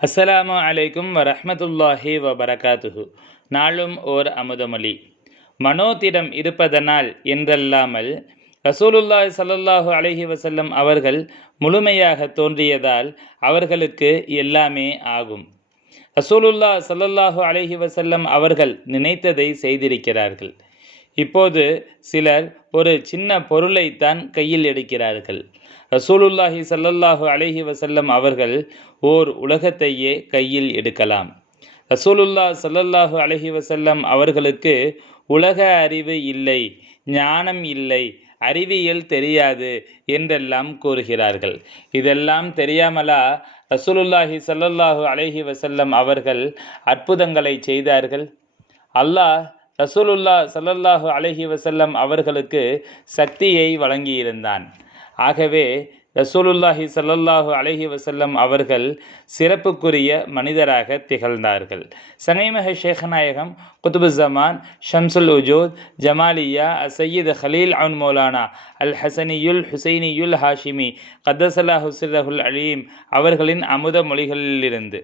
அஸ்ஸலாமு அலைக்கும் வரஹ்மத்துல்லாஹி வபரகாத்துஹு. நாளும் ஓர் அமுதமொழி. மனோதிடம் இருப்பதனால் என்றல்லாமல் ரசூலுல்லாஹி ஸல்லல்லாஹு அலைஹி வஸல்லம் அவர்கள் முழுமையாக தோன்றியதால் அவர்களுக்கு எல்லாமே ஆகும். ரசூலுல்லாஹி ஸல்லல்லாஹு அலைஹி வஸல்லம் அவர்கள் நினைத்ததை செய்திருக்கிறார்கள். இப்போது சிலர் ஒரு சின்ன பொருளைத்தான் கையில் எடுக்கிறார்கள். ரசூலுல்லாஹி ஸல்லல்லாஹு அலைஹி வஸல்லம் அவர்கள் ஓர் உலகத்தையே கையில் எடுக்கலாம். ரசூலுல்லாஹ் ஸல்லல்லாஹு அலைஹி வஸல்லம் அவர்களுக்கு உலக அறிவு இல்லை, ஞானம் இல்லை, அறிவியல் தெரியாது என்றெல்லாம் கூறுகிறார்கள். இதெல்லாம் தெரியாமலா ரசூலுல்லாஹி ஸல்லல்லாஹு அலைஹி வஸல்லம் அவர்கள் அற்புதங்களை செய்தார்கள்? அல்லாஹ் ரசூலுல்லாஹ் ஸல்லல்லாஹு அலைஹி வஸல்லம் அவர்களுக்கு சக்தியை வழங்கியிருந்தான். ஆகவே ரசூலுல்லாஹி ஸல்லல்லாஹு அலைஹி வஸல்லம் அவர்கள் சிறப்புக்குரிய மனிதராக திகழ்ந்தார்கள். சனைமஹ ஷேഖநாயகம் குதுபுஸ்ஸமான் ஷம்சுல் உஜூத் ஜமாலியா சையீத் ஹலீல் அன் மௌலானா அல் ஹசனியுல் ஹுசைனியுல் ஹாஷிமி கத்தஸல்லாஹு சிர்ரஹுல் அலீம் அவர்களின் அமுத மொழிகளிலிருந்து